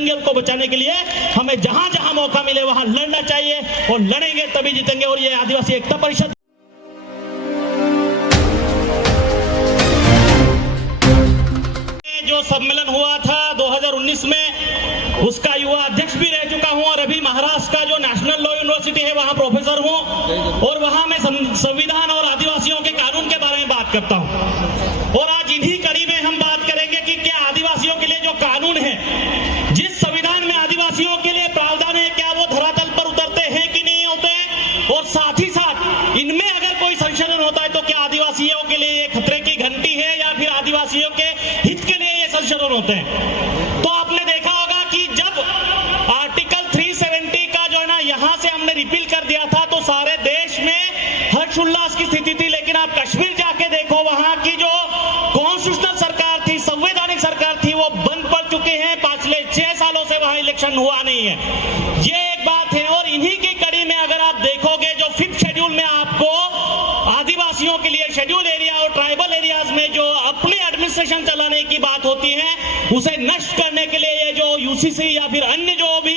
जंगल को बचाने के लिए हमें जहां जहां मौका मिले वहां लड़ना चाहिए और लड़ेंगे तभी जीतेंगे। और ये आदिवासी एकता परिषद जो सम्मेलन हुआ था 2019 में, उसका युवा अध्यक्ष भी रह चुका हूं और अभी महाराष्ट्र का जो नेशनल लॉ यूनिवर्सिटी है वहां प्रोफेसर हूं और वहां मैं संविधान और आदिवासियों के कानून के बारे में बात करता हूं। और आज इन्हीं कड़ी में हम बात करेंगे कि क्या आदिवासियों के लिए जो कानून है, जिस संविधान में आदिवासियों के लिए प्रावधान है, क्या वो धरातल पर उतरते हैं कि नहीं होते, और साथ ही साथ इनमें अगर कोई संशोधन होता है तो क्या आदिवासियों के लिए खतरे की घंटी है या फिर आदिवासियों के हित के लिए ये संशोधन होते हैं। तो आपने देखा होगा कि जब आर्टिकल 370 का जो है ना यहां से हमने रिपील कर दिया था तो सारे देश में हर्षोल्लास की स्थिति थी, लेकिन आप कश्मीर जाके देखो, वहां की जो कॉन्स्टिट्यूशनल सरकार थी, संवैधानिक सरकार थी, वो बंद पड़ चुके हैं। पिछले 6 सालों से वहां इलेक्शन हुआ नहीं है। ये एक बात है। और इन्हीं की कड़ी में अगर आप देखोगे जो 5th शेड्यूल में आपको आदिवासियों के लिए शेड्यूल एरिया और ट्राइबल एरियाज में जो अपने एडमिनिस्ट्रेशन चलाने की बात होती है, उसे नष्ट करने के लिए ये जो यूसीसी या फिर अन्य जो भी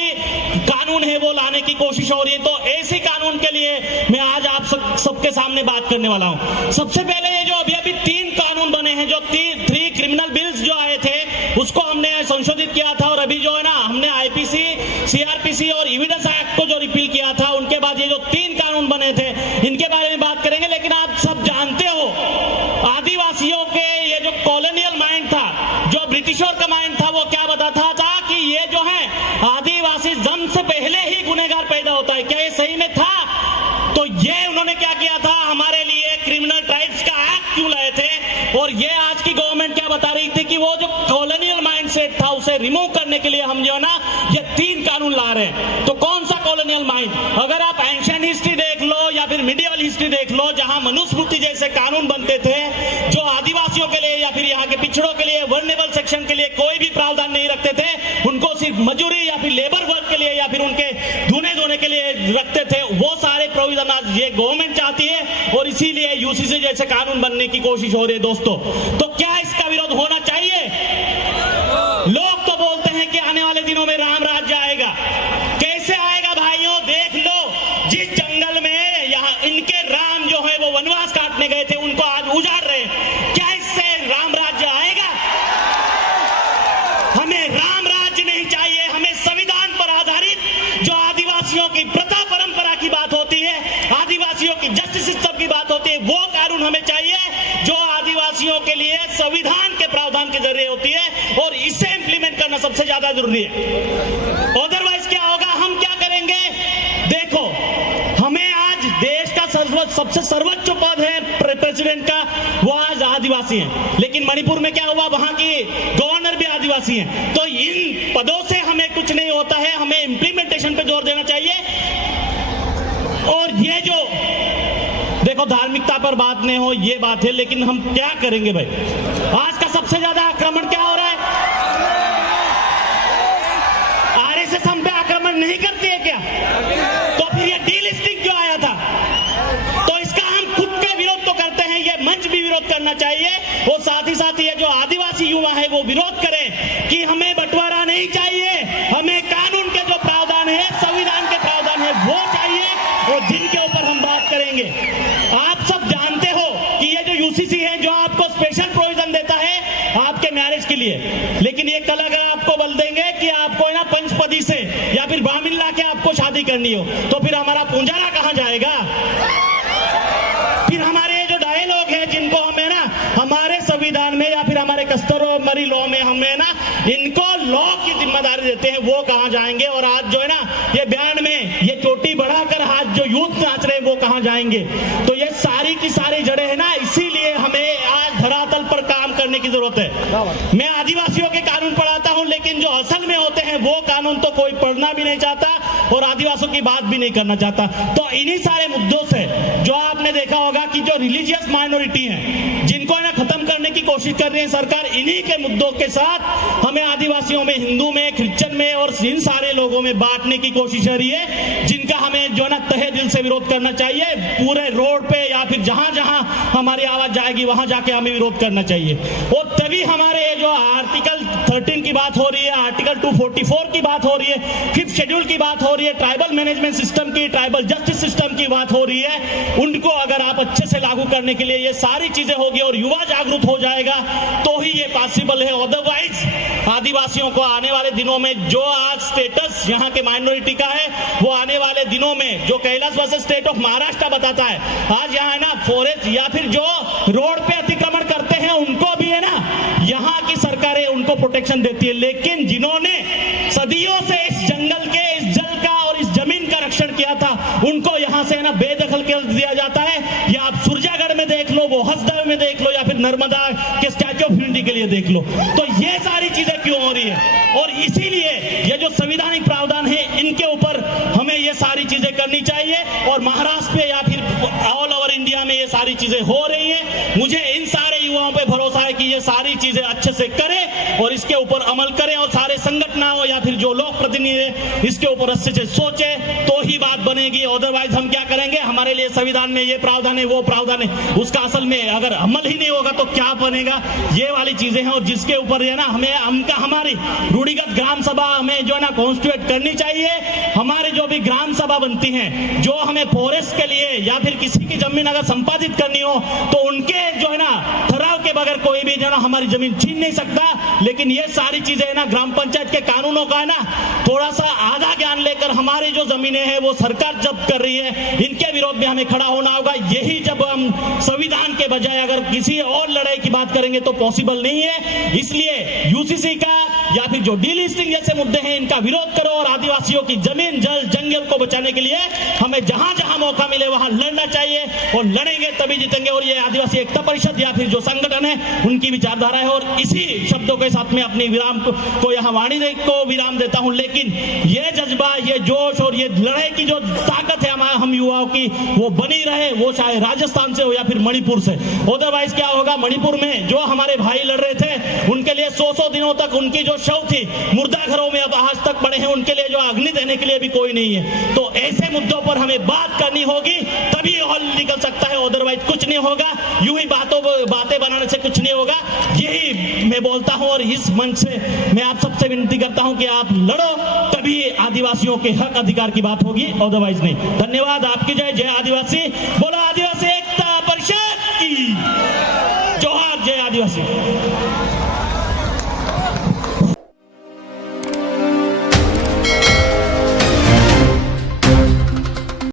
कानून है वो लाने की कोशिश हो रही है। तो ऐसे कानून के लिए मैं आज आप सबके सामने बात करने वाला हूं। सबसे पहले ये जो अभी 3 कानून बने हैं, जो 3 क्रिमिनल बिल्स जो आए थे उसको हमने संशोधित किया था, और अभी जो है ना हमने आईपीसी, सीआरपीसी और एविडेंस एक्ट को जो रिपील किया था, उनके बाद ये जो 3 कानून बने थे इनके बारे में बात करेंगे। लेकिन आप सब जानते हो आदिवासियों के ये जो कॉलोनियल माइंड था, जो ब्रिटिशों का माइंड था, वो क्या बताता था कि ये जो है आदिवासी जन्म से पहले ही गुनहगार पैदा होता है। क्या ये सही में था? तो ये उन्होंने क्या किया था, हमारे लिए क्रिमिनल ट्राइब्स का एक्ट क्यों लाए थे। और ये आज की गवर्नमेंट क्या बता रही थी कि वो जो कॉलोनियल माइंडसेट था उसे रिमूव करने के लिए हम जो है ना ये 3 कानून ला रहे हैं। तो कौन सा कॉलोनियल माइंड? अगर आप एंशिएंट हिस्ट्री देख लो या फिर मिडिवल हिस्ट्री देख लो, जहां मनुस्मृति जैसे कानून बनते थे जो आदिवासियों के लिए या फिर यहाँ के पिछड़ों के लिए, वर्नेबल सेक्शन के लिए कोई भी प्रावधान नहीं रखते थे, उनको सिर्फ मजूरी या फिर लेबर वर्क के लिए या फिर उनके धुने धोने के लिए रखते थे, वो सारे प्रोविजन आज ये गवर्नमेंट चाहती है और इसीलिए यूसीसी जैसे कानून बनने की कोशिश हो रही है। दोस्तों, तो क्या इसका विरोध होना चाहिए? लोग तो बोलते हैं कि आने वाले दिनों में राम राज्य आएगा। कैसे आएगा भाइयों? देख लो, जिस जंगल में यहाँ इनके राम जो है वो वनवास काटने गए थे, उनको आज उजाड़ रहे। क्या इससे राम राज्य आएगा? हमें राम राज्य नहीं चाहिए, हमें संविधान पर आधारित जो आदिवासियों की प्रथा परंपरा की बात होती है, आदिवासियों की जस्टिस सिस्टम की बात होती है, वो कानून हमें चाहिए जो आदिवासियों के लिए संविधान के प्रावधान के जरिए होती है, और इसे इंप्लीमेंट करना सबसे ज्यादा जरूरी है। अदरवाइज क्या होगा, हम क्या करेंगे? देखो, हमें आज देश का सबसे सर्वोच्च पद है प्रेसिडेंट का, वो आज आदिवासी हैं। लेकिन मणिपुर में क्या हुआ, वहां की गवर्नर भी आदिवासी हैं। तो इन पदों से हमें कुछ नहीं होता है, हमें इंप्लीमेंटेशन पे जोर देना चाहिए। और ये जो देखो धार्मिकता पर बात नहीं हो, ये बात है, लेकिन हम क्या करेंगे भाई? आज का सबसे ज्यादा आक्रमण क्या हो रहा है? आरएसएस हम पे आक्रमण नहीं करती है क्या? तो फिर ये डीलिस्टिंग क्यों आया था? तो इसका हम खुद के विरोध तो करते हैं, ये मंच भी विरोध करना चाहिए, और साथ ही साथ ये जो आदिवासी युवा है वो विरोध करें कि हमें बंटवारा नहीं चाहिए, हमें कानून के जो प्रावधान है, संविधान के प्रावधान है वो चाहिए, और जिनके ऊपर हम बात करेंगे। आप सब जानते हो कि ये जो यूसीसी है जो आपको स्पेशल प्रोविजन देता है आपके मैरिज के लिए, लेकिन ये कल अगर आपको बोल देंगे कि आपको ना पंचपदी से या फिर ब्राह्मण ला के आपको शादी करनी हो, तो फिर हमारा पूंजारा कहां जाएगा? फिर हमारे ये जो डायलॉग है जिनको हमें ना हमारे संविधान में या फिर हमारे कस्टमरी लॉ में हमें ना इनको लॉ की जिम्मेदारी देते हैं, वो कहां जाएंगे? और आज जो है ना ये बयान में ये चोटी बढ़ाकर आज जो यूथ नाच रहे हैं वो कहां जाएंगे? तो ये सारी की सारी जड़ें है ना, इसीलिए हमें आज धरातल पर काम करने की जरूरत है। मैं आदिवासियों के कानून पढ़ाता हूं, लेकिन जो असल में होते हैं वो कानून तो कोई पढ़ना भी नहीं चाहता और आदिवासियों की बात भी नहीं करना चाहता। तो इन्हीं सारे मुद्दों से जो आपने देखा होगा कि जो रिलीजियस माइनॉरिटी है जिनको ना खत्म करने की कोशिश कर रही है सरकार, इन्हीं के मुद्दों के साथ हमें आदिवासियों में, हिंदू में, क्रिश्चियन में और इन सारे लोगों में बांटने की कोशिश कर रही है, जिनका हमें जो ना तहे दिल से विरोध करना चाहिए। पूरे रोड पे या फिर जहां जहां हमारी आवाज जाएगी वहां जाके हमें विरोध करना चाहिए, और तभी हमारे जो आर्टिकल 13 की बात हो रही है, आर्टिकल 244 की बात हो रही है, 5th शेड्यूल की बात हो रही है, ट्राइबल मैनेजमेंट सिस्टम की, ट्राइबल जस्टिस सिस्टम की बात हो रही है, उनको अगर आप अच्छे से लागू करने के लिए ये सारी चीजें होगी और युवा जागरूक हो जाएगा तो ही ये पॉसिबल है। अदरवाइज आदिवासियों को आने वाले दिनों में जो आज स्टेटस यहाँ के माइनॉरिटी का है वो आने वाले दिनों में जो Kailash versus state of Maharashtra बताता है, आज यहाँ है ना फॉरेस्ट या फिर जो रोड पे अतिक्रमण करते हैं उनको भी है ना यहाँ की सरकारें उनको प्रोटेक्शन देती है, लेकिन जिन्होंने सदियों से इस जंगल के, इस जल का और इस जमीन का रक्षण किया था उनको यहाँ से है ना बेदखल कर दिया जाता है। या आप सुरजागढ़ में देख लो, वो हसदेव में देख लो, या फिर नर्मदा के स्टैच्यू ऑफ यूनिटी के लिए देख लो, तो ये सारी चीजें क्यों हो रही है? और इसीलिए ये जो संवैधानिक प्रावधान है इनके ऊपर हमें ये सारी चीजें करनी चाहिए और महाराष्ट्र में या फिर ऑल ओवर इंडिया में ये सारी चीजें हो रही है। मुझे इन सारे युवाओं पे भरोसा है कि ये सारी चीजें अच्छे से करें और इसके ऊपर अमल करें और सारे संगठनों या फिर जो लोग प्रतिनिधि है इसके ऊपर अच्छे से सोचे तो ही बात बनेगी। अदरवाइज हम क्या करेंगे? हमारे लिए संविधान में ये प्रावधान है, वो प्रावधान है, उसका असल में अगर अमल ही नहीं होगा तो क्या बनेगा? ये वाली चीजें हैं और जिसके ऊपर है ना हमारी रूढ़िगत ग्राम सभा हमें जो है ना कॉन्स्टिट्यूट करनी चाहिए। हमारे जो भी ग्राम सभा बनती हैं जो हमें फॉरेस्ट के लिए या फिर किसी की जमीन अगर संपादित करनी हो तो उनके जो है ना ठहराव के बगैर कोई भी जो है ना हमारी जमीन छीन नहीं सकता। लेकिन ये सारी चीजें है ना ग्राम पंचायत के कानूनों का है ना थोड़ा सा आधा ज्ञान लेकर हमारी जो जमीनें हैं वो सरकार जब्त कर रही है, इनके विरोध में हमें खड़ा होना होगा। यही जब हम संविधान के बजाय अगर किसी और लड़ाई की बात करेंगे तो पॉसिबल नहीं है। इसलिए यूसीसी का या फिर जो डीलिस्टिंग जैसे मुद्दे हैं इनका विरोध करो और आदिवासियों की जमीन, जल, जंगल को बचाने के लिए हमें जहां जहां मौका मिले वहां लड़ना चाहिए और लड़ेंगे तभी जीतेंगे। और ये आदिवासी एकता परिषद या फिर जो संगठन है उनकी विचारधारा है और इसी शब्दों के साथ में अपनी विराम को यहाँ वाणी को विराम देता हूं। लेकिन ये जज्बा, ये जोश और ये लड़ाई की जो ताकत है हम युवाओं की वो बनी रहे, वो चाहे राजस्थान से हो या फिर मणिपुर से। अदरवाइज क्या होगा? मणिपुर में जो हमारे भाई लड़ रहे थे उनके लिए 100 दिनों तक उनकी जो शव थी मुर्दा घरों में अब आज तक पड़े हैं, उनके लिए जो अग्नि देने के लिए भी कोई नहीं है। तो ऐसे मुद्दों पर हमें बात करनी होगी तभी हल निकल सकता है, अदरवाइज कुछ नहीं होगा। यूं ही बातें बनाने से कुछ नहीं होगा। यही मैं बोलता हूं और इस मंच से मैं आप सबसे विनती करता हूं कि आप लड़ो तभी आदिवासियों के हक अधिकार की बात होगी, अदरवाइज नहीं। धन्यवाद। आपकी जय। जय आदिवासी। बोलो आदिवासी